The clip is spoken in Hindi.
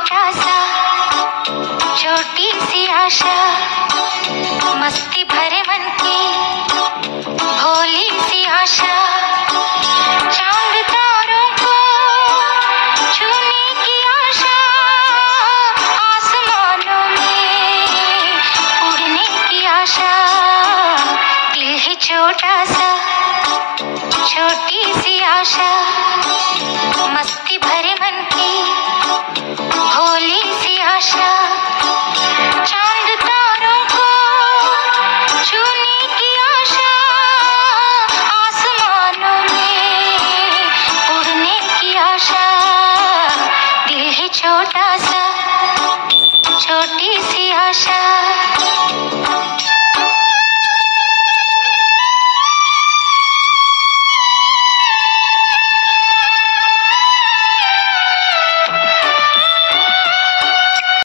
छोटा सा छोटी सी आशा, मस्ती भरे मन की भोली सी आशा, चांद तारों को छूने की आशा, आसमानों में उड़ने की आशा। दिल है छोटा सा छोटी सी आशा, मस्ती